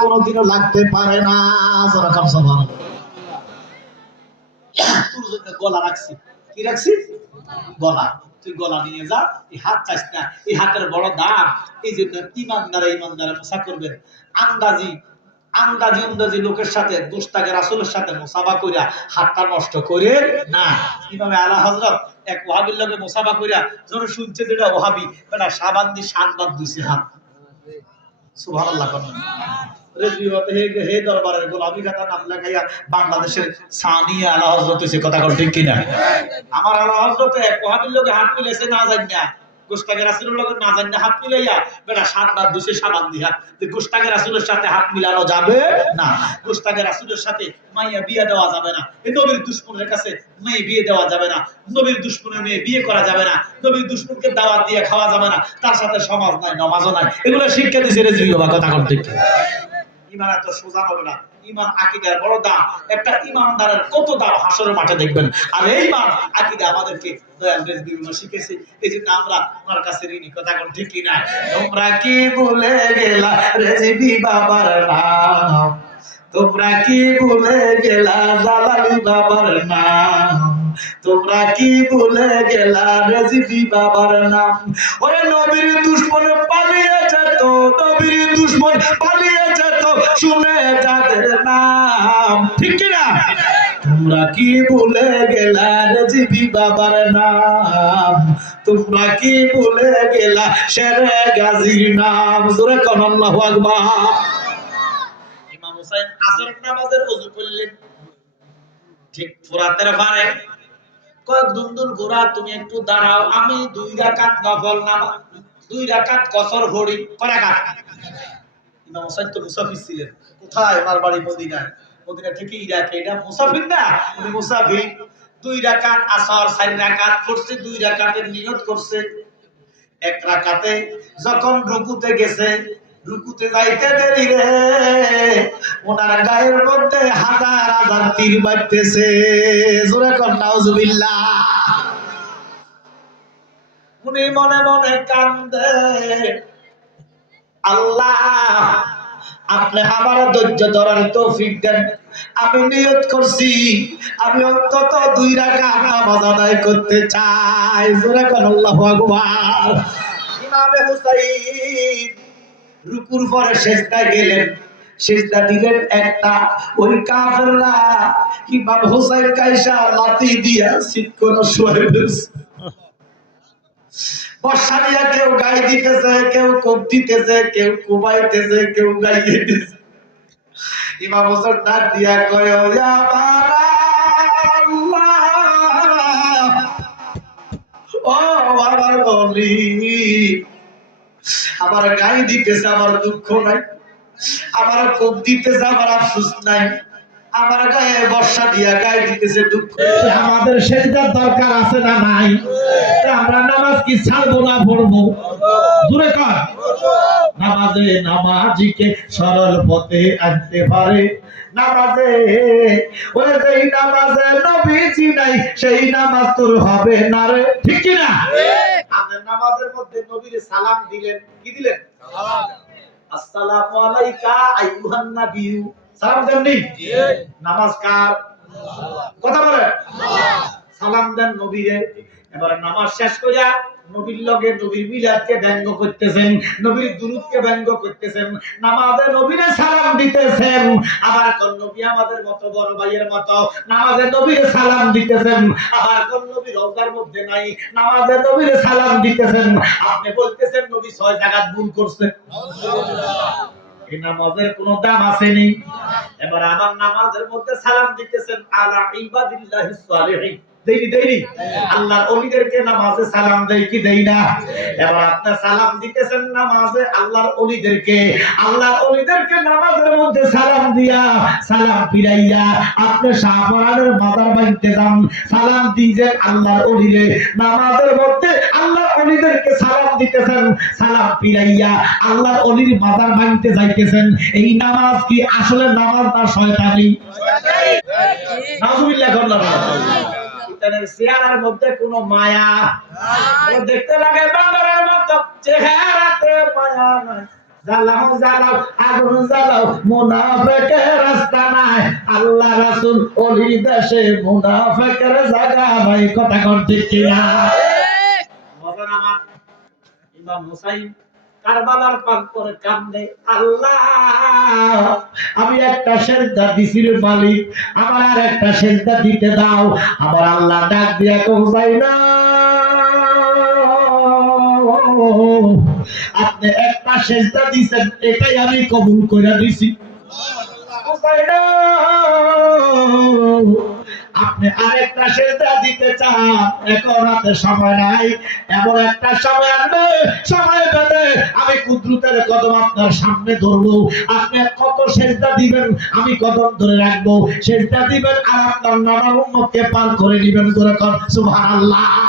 কোনোদিনও লাগতে পারে না। তোর জন্য গলা রাখছি। কি রাখছি? গলা। তুই গলা নিয়ে যা, এই হাত চাইস না। এই হাতের বড় দাম এই জন্য ইমানদারে ইমানদারে করবেন। আন্দাজি আন্দাজি আন্দাজি লোকের সাথে দুস্তাকে রাসুলের সাথে মোসাফা করিয়া হাতটা নষ্ট করে না। ইমামে আলা হজরত এক ওহাবির লগে মোসাফা করিয়া যখন শুনছে যেটা ওহাবি বেটা সাবান দিয়ে সাত বাদ দিছে হাত। সুবহানাল্লাহ করেন। রেজবিহতে হে হে দরবারের গোলামি খাতা নাম লেখাইয়া বাংলাদেশের সানিয়া আলা হজরত হইছে কথা কল ঠিক কিনা? আমার আলা হজরত এক লোকে হাত মিলেছে না জানিয়া গোস্তাকে রাসুলের লগে না জানিয়া হাত মিলাইয়া, বেটা সাত বাদ দিছে সাবান দিয়া গোস্তাকে রাসুলের সাথে হাত মিলানো যাবে না। গোস্তাকে রাসুলের সাথে মাইয়া বিয়ে দেওয়া যাবে না। এই নবীর দুশ্মনের কাছে মেয়ে বিয়ে দেওয়া যাবে না। নবীর দুশ্মনের মেয়ে বিয়ে করা যাবে না। নবীর দুশ্মনকে দাওয়াত দিয়ে খাওয়া যাবে না। তার সাথে সমাজ নাই, নমাজও নাই। এগুলো শিক্ষা দিছে রেজবি বাবা, কথা কিনা? ইমান এত সোজা হবে না। ইমান আকিদার বড় দাম একটা ইমানদারের কত দাম হাসরের মাঠে দেখবেন। আর এই মান আকিদা আমাদেরকে তোমরা কি ভুলে গেলা রেজবি বাবার নাম? তোমরা কি ভুলে গেলা জালালি বাবার নাম? তোমরা কি ভুলে গেলা রেজিবি বাবার নাম? ওরে নবীর দুশ্মন পালিয়ে যেত তোমরা কি ভুলে গেলা বাবার নাম? তোমরা কি ভুলে গেলা শেরে নাম? কোন আকবার। ইমাম আসর নামাজের ওযু করলেন। ঠিক ফুরাতের পারে কয় দুন্দুল গোরা তুমি একটু দাঁড়াও, আমি দুই রাকাত নফল নামা, দুই রাকাত কসর ভরি কয় রাকাত? ইমাম হুসাইন তো মুসাফির ছিলেন। কোথায়? আমার বাড়ি মদিনায়। মদিনা থেকে ইরাকে এটা মুসাফির না? উনি মুসাফির। দুই রাকাত আসর, চার রাকাত করছে, দুই রাকাতের নিয়ত করছে। এক রাকাতে যখন রুকুতে গেছে, রুকুতে যাইতে দেরি রে। ওনার গায়ের মধ্যে হাজার হাজার তীর বাজতেছে জোরে কর নাউজুবিল্লাহ। উনি মনে মনে কান্দে। আল্লাহ আপনি আমার ধৈর্য ধরার তৌফিক দেন। আমি নিয়ত করছি, আমি অন্তত দুই রাখা নামাজ আদায় করতে চাই। জোরে কোন, আল্লাহু ইমামে হুসাইন রুকুর পরে সেজদা গেলেন। সেজদা দিলেন একটা, ওই কাফেররা ইমাম হুসাইন কাইসা লাতি দিয়া সিট করে শুয়ে কেউ গাই দিতেছে কেউ কোপ দিতেছে কেউ কুবাইতেছে কেউ গাইয়ে দিতেছে। ডাক দিয়া কয় "ইয়া বারাল্লাহ, ও আমার বলি গাই দিতেছে আমার দুঃখ নাই আমার কোপ দিতেছে আমার আফসোস নাই। আমার গায়ে বর্ষা দিয়া গায়ে দিতেছে দুঃখ। আমাদের সেজদার দরকার আছে না নাই আমরা নামাজ কি ছাড়বো না পড়ব? দূরে কর। নামাজে নামাজিকে সরল পথে আনতে পারে। নামাজে ওরে যেই নামাজে নবীজি নাই সেই নামাজ তোর হবে না রে। ঠিক কি না আপনার নামাজের মধ্যে নবীর সালাম দিলেন কি দিলেন? আসসালামু আলাইকা আইয়ুহান নাবিয়্যু। সালাম দেননি নামাজ কার? কথা বলে। সালাম দেন নবীরে। এবার নামাজ শেষ কইরা নবীর লগে নবীর মিলাদকে ব্যঙ্গ করতেছেন নবীর দুরুদকে ব্যঙ্গ করতেছেন নামাজে নবীরে সালাম দিতেছেন। আবার কোন নবী আমাদের মতো বড় ভাইয়ের মতো নামাজে নবীরে সালাম দিতেছেন? আবার কোন নবী রওজার মধ্যে নাই নামাজে নবীরে সালাম দিতেছেন? আপনি বলতেছেন নবী ছয় জায়গা ভুল করছে। এই নামাজের কোনো দাম আসেনি। এবার আমার নামাজের মধ্যে সালাম দিতেছেন আলা ইবাদিল্লাহিস সালিহিন। দেরি দেরি আল্লাহর ওলিদেরকে নামাজে সালাম দেই কি দেই না? এবার আপনি সালাম দিতেছেন নামাজে আল্লাহর ওলিদেরকে আল্লাহর ওলিদেরকে নামাজের মধ্যে সালাম দিয়া সালাম ফিরাইয়া আপনি শাহপরানের মাদার বাড়িতে যান। সালাম দিয়েছেন আল্লাহর নামাজের মধ্যে আল্লাহর ওলিদেরকে সালাম দিতেছেন সালাম ফিরাইয়া আল্লাহর ওলির মাদার বাড়িতে যাইতেছেন। এই নামাজ কি আসলে নামাজ না শয়তানি? নাউজুবিল্লাহ করলাম শয়তানের চেহারার মধ্যে কোনো মায়া? দেখতে লাগে বান্দরের মতো চেহারাতে মায়া নাই। জ্বালাও জ্বালাও আগুন জ্বালাও মুনাফেকের রাস্তা নাই। আল্লাহ রাসূল অলি দেশে মুনাফেকের জায়গা নাই। কথা কর ঠিক কিনা? আমার ইমাম হুসাইন কারবালার পাক করে কান্দে আল্লাহ আমি একটা সেজদা দিছি রে মালিক আমার আর একটা সেজদা দিতে দাও। আমার আল্লাহ ডাক দিয়া কোথায় না আপনি একটা সেজদা দিছেন এটাই আমি কবুল করে দিছি। না আপনি আরেকটা সেজদা দিতে চান। এখন হাতে সময় নাই। এমন একটা সময় আসবে, সময় পেলে আমি কুদ্রুতের কদম আপনার সামনে ধরবো। আপনি কত সেজদা দিবেন, আমি কদম ধরে রাখব। সেজদা দিবেন আর আপনার নানা উম্মতকে পার করে নেবেন করে কর। সুবহানাল্লাহ।